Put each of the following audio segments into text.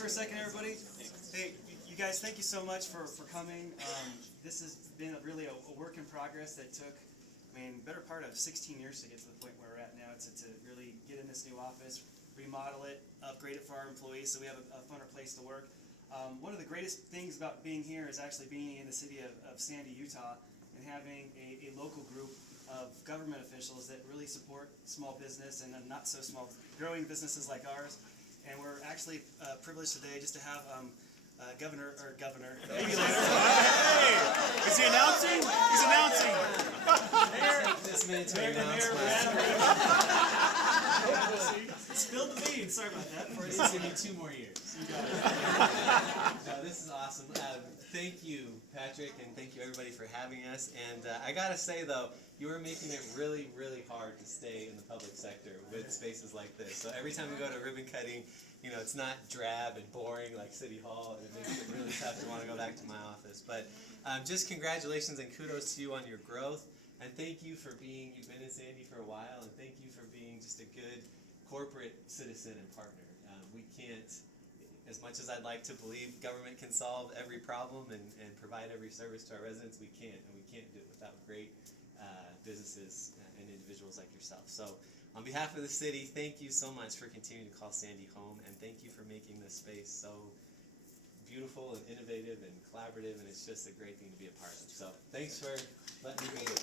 for a second, everybody? Hey, you guys, thank you so much for coming. This has been really a work in progress that took, better part of 16 years to get to the point where we're at now. To really get in this new office, remodel it, upgrade it for our employees so we have a funner place to work. One of the greatest things about being here is actually being in the city of Sandy, Utah, and having a local group of government officials that really support small business and not so small, growing businesses like ours. And we're actually privileged today just to have Governor, maybe later. Hey! Is he announcing? He's announcing. Spilled the beans. Sorry about that. It's going to be 2 more years. No, this is awesome. Thank you, Patrick, and thank you everybody for having us. And I gotta say though, you are making it really, really hard to stay in the public sector with spaces like this. So every time we go to ribbon cutting, it's not drab and boring like City Hall, and it makes it really tough to want to go back to my office. But just congratulations and kudos to you on your growth. And thank you for you've been in Sandy for a while, and thank you for being just a good corporate citizen and partner. We can't, as much as I'd like to believe government can solve every problem and provide every service to our residents, we can't, and we can't do it without great businesses and individuals like yourself. So on behalf of the city, thank you so much for continuing to call Sandy home, and thank you for making this space so beautiful and innovative and collaborative, and it's just a great thing to be a part of. So thanks for letting me be here.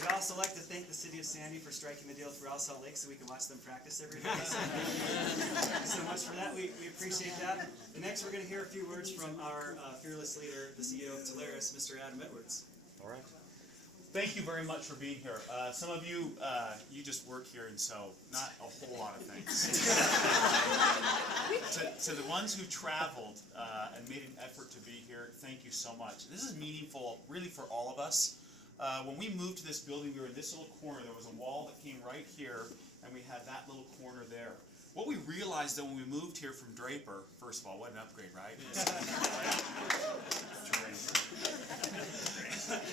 We'd also like to thank the city of Sandy for striking the deal for Salt Lake so we can watch them practice every day. So thank you so much for that. We appreciate that. And next we're going to hear a few words from our fearless leader, the CEO of Telarus, Mr. Adam Edwards. All right. Thank you very much for being here. Some of you, you just work here, and so not a whole lot of things. to the ones who traveled and made an effort to be here, thank you so much. This is meaningful, really, for all of us. When we moved to this building, we were in this little corner. There was a wall that came right here, and we had that little corner there. What we realized, though, when we moved here from Draper, first of all, what an upgrade, right?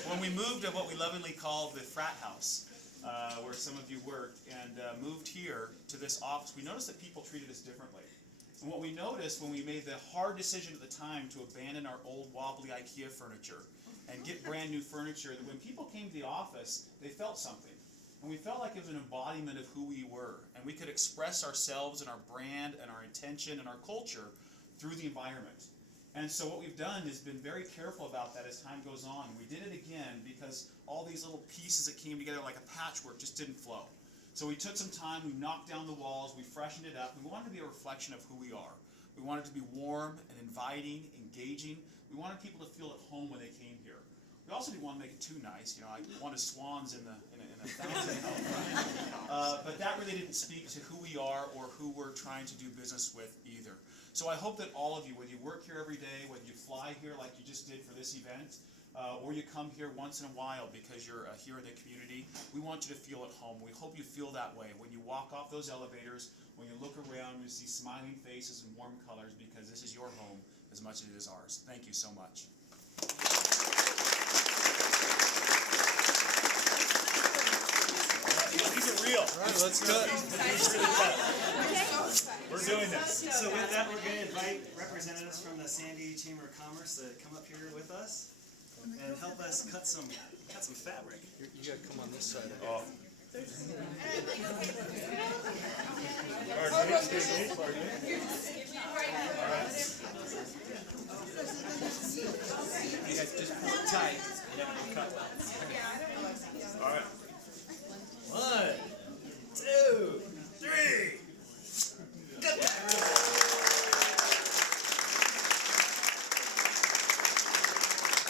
When we moved to what we lovingly call the frat house, where some of you worked, and moved here to this office, we noticed that people treated us differently. And what we noticed when we made the hard decision at the time to abandon our old wobbly IKEA furniture and get brand new furniture, that when people came to the office, they felt something. And we felt like it was an embodiment of who we were. And we could express ourselves and our brand and our intention and our culture through the environment. And so what we've done is been very careful about that as time goes on. We did it again because all these little pieces that came together like a patchwork just didn't flow. So we took some time, we knocked down the walls, we freshened it up. We wanted to be a reflection of who we are. We wanted to be warm and inviting, engaging. We wanted people to feel at home when they came here. We also didn't want to make it too nice. I wanted swans in a fountain out front. But that really didn't speak to who we are or who we're trying to do business with either. So I hope that all of you, whether you work here every day, whether you fly here like you just did for this event, or you come here once in a while because you're here in the community, we want you to feel at home. We hope you feel that way when you walk off those elevators, when you look around, you see smiling faces and warm colors, because this is your home as much as it is ours. Thank you so much. These are real. All right, let's do it. We're doing this. So with that, we're going to invite representatives from the Sandy Chamber of Commerce to come up here with us and help us cut some fabric. You got to come on this side. Oh. You guys just pull it tight. You never cut well.